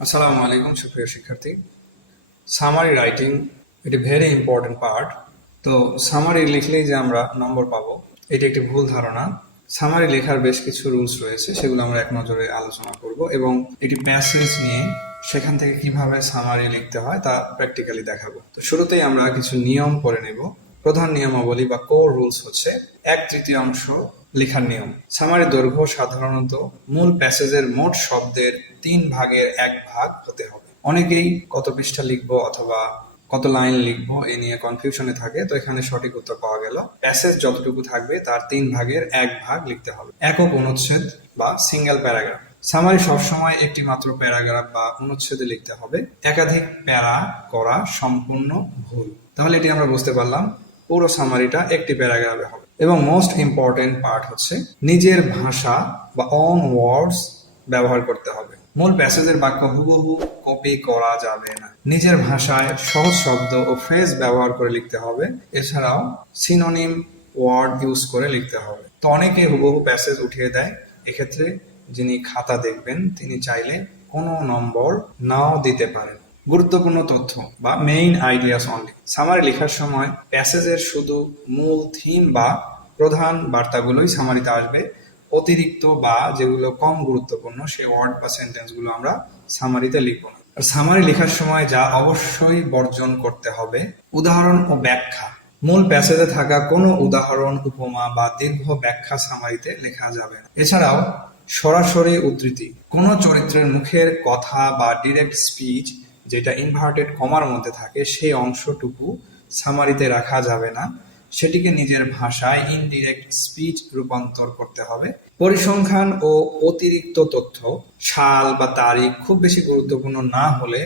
আসসালামু আলাইকুম সুপ্রিয় শিক্ষার্থী। সামারি রাইটিং এটি ভেরি ইম্পর্টেন্ট পার্ট। তো সামারি লিখলেই যে আমরা নম্বর পাবো এটি একটি ভুল ধারণা। সামারি লেখার বেশ কিছু রুলস রয়েছে, সেগুলো আমরা এক নজরে আলোচনা করব এবং এটি প্যাসেজ নিয়ে সেখান থেকে কিভাবে সামারি লিখতে হয় তা প্র্যাকটিক্যালি দেখাবো। তো শুরুতেই আমরা কিছু নিয়ম পড়ে নেব। প্রধান নিয়মাবলী বা কোর রুলস হচ্ছে 1/3 লেখার নিয়ম। সামারির দৈর্ঘ্য সাধারণত মূল প্যাসেজের মোট শব্দের 3/1 হতে হবে। অনেকেই কত পৃষ্ঠা লিখবো অথবা কত লাইন লিখবো এ নিয়ে কনফিউশনে থাকে, তো এখানে সঠিক উত্তর পাওয়া গেল। প্যাসেজ যতটুকু থাকবে তার 3/1 লিখতে হবে। একক অনুচ্ছেদ বা সিঙ্গেল প্যারাগ্রাফ। সামারি সবসময় একটি মাত্র প্যারাগ্রাফ বা অনুচ্ছেদে লিখতে হবে। একাধিক প্যারা করা সম্পূর্ণ ভুল। তাহলে এটি আমরা বুঝতে পারলাম পুরো সামারিটা একটি প্যারাগ্রাফে হবে। এবং মোস্ট ইম্পর্টেন্ট পার্ট হচ্ছে নিজের ভাষা বা অন ওয়ার্ডস ব্যবহার করতে হবে। মূল প্যাসেজের বাক্য হুবহু কপি করা যাবে না। নিজের ভাষায় সহজ শব্দ ও ফ্রেজ ব্যবহার করে লিখতে হবে। এছাড়াও সিনোনিম ওয়ার্ড ইউজ করে লিখতে হবে। তো অনেকে হুবহু প্যাসেজ উঠিয়ে দেয়। এক্ষেত্রে যিনি খাতা দেখবেন তিনি চাইলে কোনো নম্বর নাও দিতে পারেন। গুরুত্বপূর্ণ তথ্য বা মেইন আইডিয়াস অনলি। সামারি লেখার সময় প্যাসেজের শুধু মূল থিম বা প্রধান বার্তাগুলোই সামারিতে আসবে। অতিরিক্ত বা যেগুলো কম গুরুত্বপূর্ণ সে ওয়ার্ড বা সেন্টেন্স গুলো আমরা সামারিতে লিখবো না। আর সামারি লেখার সময় যা অবশ্যই বর্জন করতে হবে, উদাহরণ ও ব্যাখ্যা। মূল প্যাসেজে থাকা কোনো উদাহরণ, উপমা বা দীর্ঘ ব্যাখ্যা সামারিতে লেখা যাবে না। এছাড়াও সরাসরি উদ্ধৃতি, কোনো চরিত্রের মুখের কথা বা ডিরেক্ট স্পিচ যেটা ইনভার্টেড কমার মধ্যে থাকে সেই অংশটুকু সামারিতে রাখা যাবে না। সেটিকে নিজের ভাষায় ইনডিরেক্ট স্পিচ রূপান্তর করতে হবে। পরিসংখ্যান ও অতিরিক্ত তথ্য, সাল বা তারিখ খুব বেশি গুরুত্বপূর্ণ না হলে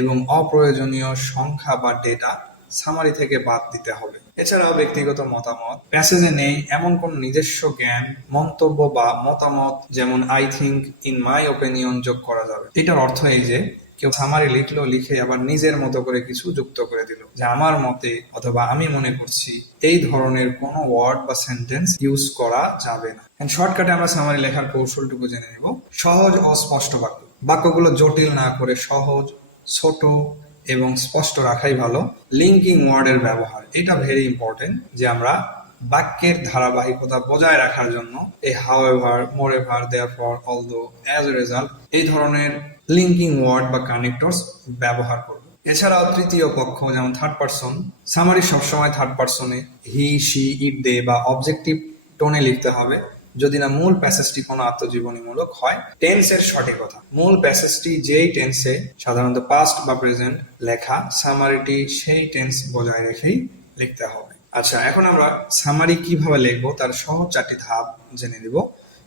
এবং অপ্রয়োজনীয় সংখ্যা বা ডেটা সামারি থেকে বাদ দিতে হবে। এছাড়াও ব্যক্তিগত মতামত, প্যাসেজে নেই এমন কোন নিজস্ব জ্ঞান, মন্তব্য বা মতামত যেমন I think, in my opinion যোগ করা যাবে। এটার অর্থ এই যে কেউ সামারি লিখলো, লিখে আবার নিজের মতো করে কিছু যুক্ত করে দিল, যে আমার মতে অথবা আমি মনে করছি, এই ধরনের কোনো ওয়ার্ড বা সেন্টেন্স ইউজ করা যাবে না। শর্টকাটে আমরা সামারি লেখার কৌশলটুকু জেনে নেব। সহজ ও স্পষ্ট বাক্য। বাক্যগুলো জটিল না করে সহজ, ছোট এবং স্পষ্ট রাখাই ভালো। লিঙ্কিং ওয়ার্ডের ব্যবহার, এটা ভেরি ইম্পর্টেন্ট, যে আমরা বাক্যের ধারাবাহিকতা বজায় রাখার জন্য এই however, moreover, therefore, although, as a result এই ধরনের লিঙ্কিং ওয়ার্ড বা কানেক্টরস ব্যবহার করব। এছাড়াও তৃতীয় পক্ষ যেমন থার্ড পারসন। সামারি সবসময় থার্ড পারসনে হি, শি, ইট, দে বা অবজেক্টিভ টোনে লিখতে হবে যদি না মূল প্যাসেজটি কোনো আত্মজীবনীমূলক হয়। টেন্সের সঠিকতা, মূল প্যাসেজটি যেই টেন্সে সাধারণত পাস্ট বা প্রেজেন্ট লেখা, সামারিটি সেই টেন্স বজায় রেখেই লিখতে হবে। আচ্ছা, এখন আমরা সামারি কিভাবে লিখবো তার সহজ 4টি ধাপ জেনে নিব।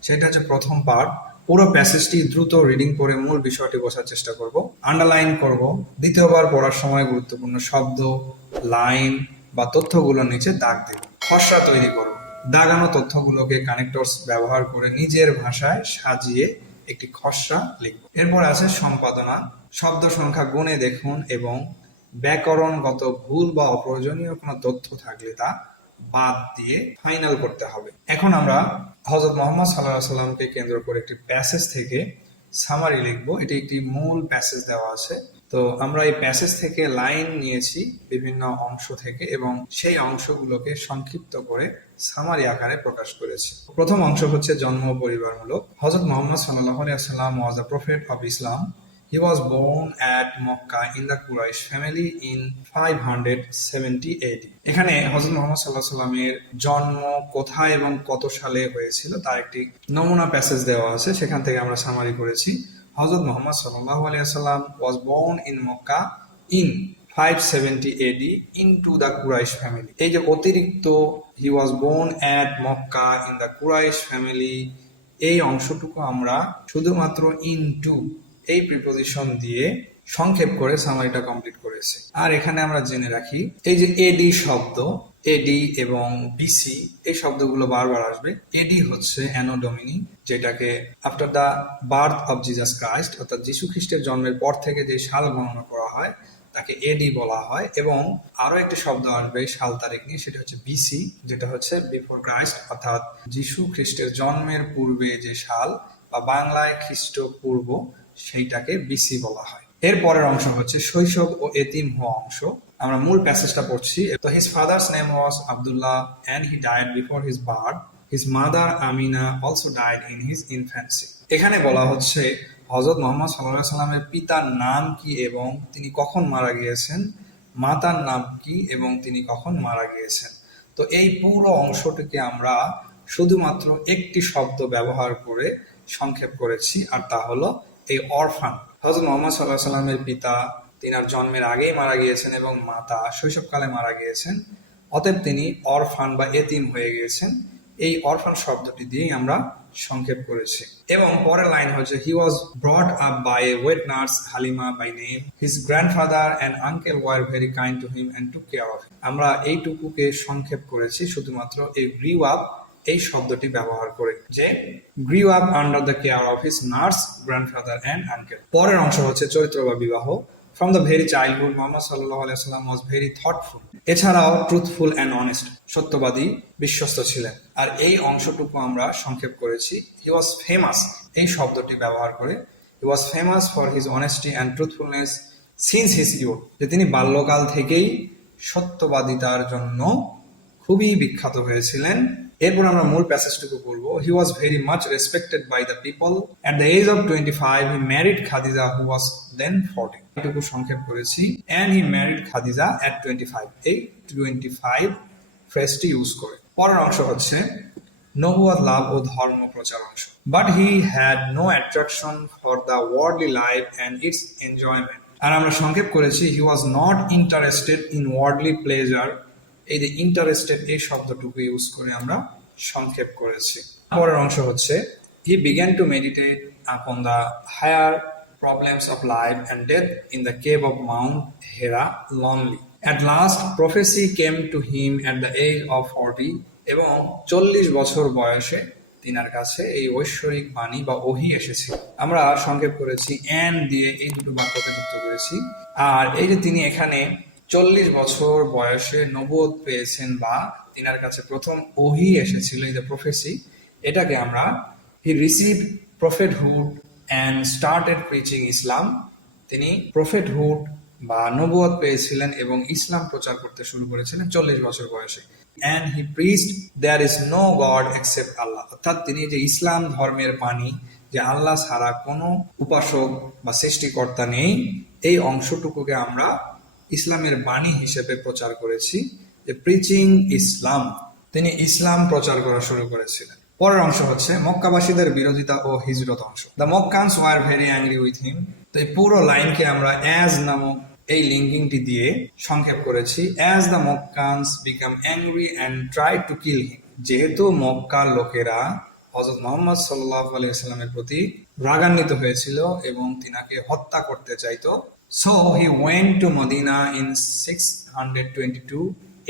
সেটা হচ্ছে প্রথম পার্ট, পুরো প্যাসেজটি দ্রুত রিডিং করে মূল বিষয়টি বোঝার চেষ্টা করব, আন্ডারলাইন করব। দ্বিতীয়বার পড়ার সময় গুরুত্বপূর্ণ শব্দ, লাইন বা তথ্যগুলোর নিচে দাগ দেব। খসড়া তৈরি করব, দাগানো তথ্যগুলোকে কানেক্টরস ব্যবহার করে নিজের ভাষায় সাজিয়ে একটি খসড়া লিখব। এরপর আছে সম্পাদনা, শব্দ সংখ্যা গুণে দেখুন এবং ব্যাকরণগত ভুল বা অপ্রয়োজনীয় কোনো তথ্য থাকলে তা বাদ দিয়ে ফাইনাল করতে হবে। এখন আমরা হযরত মুহাম্মদ সাল্লাল্লাহু আলাইহি সাল্লামকে কেন্দ্র করে একটি প্যাসেজ থেকে সামারি লিখবো। এটি একটি মূল প্যাসেজ দেওয়া আছে। তো আমরা এই প্যাসেজ থেকে লাইন নিয়েছি বিভিন্ন অংশ থেকে এবং সেই অংশগুলোকে সংক্ষিপ্ত করে সামারি আকারে প্রকাশ করেছি। প্রথম অংশ হচ্ছে জন্ম পরিবারমূলক। হযরত মুহাম্মদ সাল্লাল্লাহু আলাইহি ওয়াসাল্লাম was a prophet of Islam. He was born at Mecca in the Quraysh family in 570 AD. এখানে হযরত মুহাম্মদ সাল্লাল্লাহু আলাইহি সাল্লামের জন্ম কোথায় এবং কত সালে হয়েছিল তার একটি নমুনা প্যাসেজ দেওয়া আছে, সেখান থেকে আমরা সামারি করেছি। হযরত মুহাম্মদ সাল্লাল্লাহু আলাইহি ওয়াসাল্লাম was born in Mecca in 570 AD into the Quraysh family. এই যে অতিরিক্ত he was born at Mecca in the Quraysh family, এই অংশটুকু আমরা শুধুমাত্র ইনটু এই প্রিপোজিশন দিয়ে সংক্ষেপ করে সামারিটা কমপ্লিট করেছি। আর এখানে আমরা জেনে রাখি এই যে এডি শব্দ, এডি এবং বিসি এই শব্দগুলো বারবার আসবে। এডি হচ্ছে অ্যানো ডোমিনি, যেটাকে after the birth of Jesus Christ, অর্থাৎ যীশু খ্রিস্টের জন্মের পর থেকে যে সাল গণনা করা হয় তাকে এডি বলা হয়। এবং আরো একটি শব্দ আসবে সাল তারিখ নিয়ে, সেটা হচ্ছে বিসি, যেটা হচ্ছে বিফোর ক্রাইস্ট, অর্থাৎ যীশু খ্রিস্টের জন্মের পূর্বে যে সাল বা বাংলায় খ্রিস্টপূর্ব সেইটাকে বিসি বলা হয়। এর পরের অংশ হচ্ছে শৈশব ও এতিম হওয়া অংশ। আমরা মূল প্যাসেজটা পড়ছি। তো his father's name was Abdullah and he died before his birth. His mother Amina also died in his infancy. এখানে বলা হচ্ছে হযরত মুহাম্মদ সাল্লাল্লাহু আলাইহি সাল্লামের পিতার নাম কি এবং তিনি কখন মারা গিয়েছেন, মাতার নাম কি এবং তিনি কখন মারা গিয়েছেন। তো এই পুরো অংশটিকে আমরা শুধুমাত্র একটি শব্দ ব্যবহার করে সংক্ষেপ করেছি, আর তা হলো এই অরফান। হযরত মুহাম্মদ সাল্লাল্লাহু আলাইহি সাল্লামের পিতা তিনার জন্মের আগেই মারা গিয়েছেন এবং মাতা শৈশবকালে মারা গিয়েছেন, অতএব তিনি অরফান বা এতিম হয়ে গিয়েছেন। এই অরফান শব্দটি দিয়েই আমরা সংক্ষেপ করেছি। এবং পরের লাইন হচ্ছে he was brought up by a wet nurse Halima by name. His grandfather and uncle were very kind to him and took care of him. আমরা এইটুকুকে সংক্ষেপ করেছি শুধুমাত্র এই গ্রিউ আপ এই শব্দটি ব্যবহার করে, যে grew up under the care of his nurse, grandfather and uncle. পরের অংশ হচ্ছে চরিত্র বা বিবাহ। From the very childhood, Muhammad sallallahu alaihi wasallam was very thoughtful. এছাড়াও ট্রুথফুল অ্যান্ড অনেস্ট, সত্যবাদী, বিশ্বস্ত ছিলেন। আর এই অংশটুকু আমরা সংক্ষেপ করেছি হি ওয়াজ ফেমাস এই শব্দটি ব্যবহার করে। He was famous for his honesty and truthfulness since his youth, যে তিনি বাল্যকাল থেকেই সত্যবাদিতার জন্য খুবই বিখ্যাত হয়েছিলেন। এরপর আমরা মূল প্যাসেজটুকু পড়বো। He was very much respected by the people. At the age of 25 he married Khadija who was then 40। এটুকু সংক্ষেপ করেছি। And he married Khadija at 25। এই 25 ফ্রেজটি ইউজ করে। পরের অংশ হচ্ছে নবুয়ত লাভ ও ধর্ম প্রচার অংশ। But he had no attraction for the worldly life and its enjoyment. আর আমরা সংক্ষেপ করেছি he was not interested in worldly pleasure. এই যে ইন্টারেস্টেড এই শব্দটুকু ইউজ করে আমরা সংক্ষেপ করেছি। পরের অংশ হচ্ছে he began to meditate upon the higher problems of life and death in the cave of Mount Hira lonely. At last prophecy came to him at the age of 40। এবং 40 বছর বয়সে তিনার কাছে এই ঐশ্বরিক বাণী বা ওহী এসেছিল। আমরা সংক্ষেপ করেছি অ্যান্ড দিয়ে এই দুটো বাক্যকে যুক্ত করেছি। আর এই যে তিনি এখানে 40 বছর বয়সে নবুয়ত পেয়েছেন বা তিনার কাছে প্রথম ওহী এসেছিল, এই যে প্রফেসি, এটাকে আমরা he received prophethood and started preaching Islam. তিনি প্রফেটহুড বা নবুয়ত পেয়েছিলেন এবং ইসলাম প্রচার করতে শুরু করেছিলেন 40 বছর বয়সে। And he preached there is no God except Allah. অর্থাৎ তিনি যে ইসলাম ধর্মের বাণী, যে আল্লাহ ছাড়া কোনো উপাসক বা সৃষ্টিকর্তা নেই, এই অংশটুকুকে আমরা ইসলামের বাণী হিসেবে প্রচার করেছি, যে প্রিচিং ইসলাম। তিনি ইসলাম প্রচার করা শুরু করেছিলেন। পরের অংশ হচ্ছে মক্কাবাসীদের বিরোধিতা ও হিজরত অংশ। The Meccans were very angry with him. তো এই পুরো লাইনকে আমরা অ্যাজ নামক এই লিঙ্কিংটি দিয়ে সংক্ষেপ করেছি। As the Meccans became angry and try to kill him. যেহেতু মক্কার লোকেরা হযরত মুহাম্মদ সাল্লাল্লাহু আলাইহি ওয়াসাল্লামের প্রতি রাগান্বিত হয়েছিল এবং তিনাকে হত্যা করতে চাইতো, so he went to Medina in 622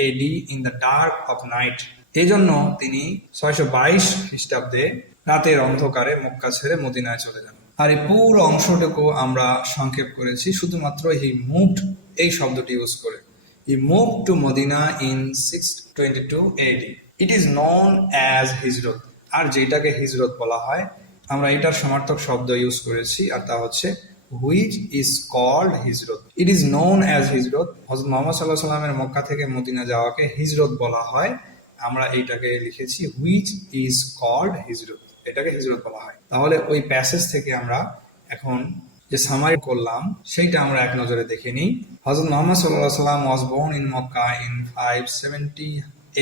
AD in the dark of night. এজন্য তিনি 622 খ্রিস্টাব্দে রাতের অন্ধকারে মক্কা ছেড়ে মদিনায় চলে যান। আর এই পুরো অংশটুকু আমরা সংক্ষেপ করেছি শুধুমাত্র হি মুভড এই শব্দটি ইউজ করে। He moved to Medina in 622 AD. It is known as হিজরত। আর যেটাকে হিজরত বলা হয়, আমরা এটার সমার্থক শব্দ ইউজ করেছি, আর তা হচ্ছে which is called হিজরত। ইট ইজ নোন অ্যাজ হিজরত। হযরত মুহাম্মদ সাল্লাল্লাহু আলাইহি ওয়াসাল্লামের মক্কা থেকে মদিনা যাওয়াকে হিজরত বলা হয়। আমরা এইটাকে লিখেছি which is called হিজরত, এটাকে হিজরত বলা হয়। তাহলে ওই প্যাসেজ থেকে আমরা এখন যে সামারি করলাম সেইটা আমরা এক নজরে দেখে নিই। হযরত মুহাম্মদ সাল্লাল্লাহু আলাইহি ওয়াসাল্লাম was born in Makkah in 570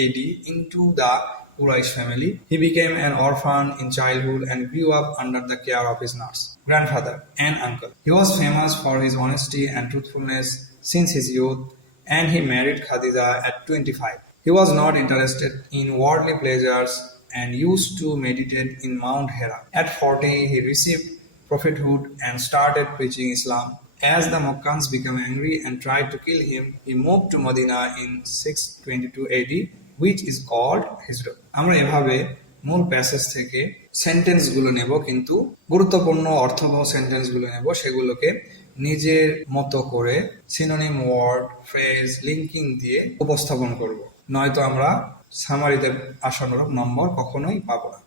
AD into the Quraysh family. He became an orphan in childhood and grew up under the care of his nurse, grandfather and uncle. He was famous for his honesty and truthfulness since his youth, and he married Khadija at 25. He was not interested in worldly pleasures and used to meditate in Mount Hera. At 40, he received prophethood and started preaching Islam. As the Makkans became angry and tried to kill him, he moved to Medina in 622 AD, which is called হিজরত। আমরা এভাবে মূল passage থেকে সেন্টেন্সগুলো নেব, কিন্তু গুরুত্বপূর্ণ অর্থবহ সেন্টেন্সগুলো নেব, সেগুলোকে নিজের মতো করে সিনোনিম ওয়ার্ড, ফ্রেজ, লিঙ্কিং দিয়ে উপস্থাপন করব, নয়তো আমরা সামারিতে আশানুরূপ নম্বর কখনোই পাবো না।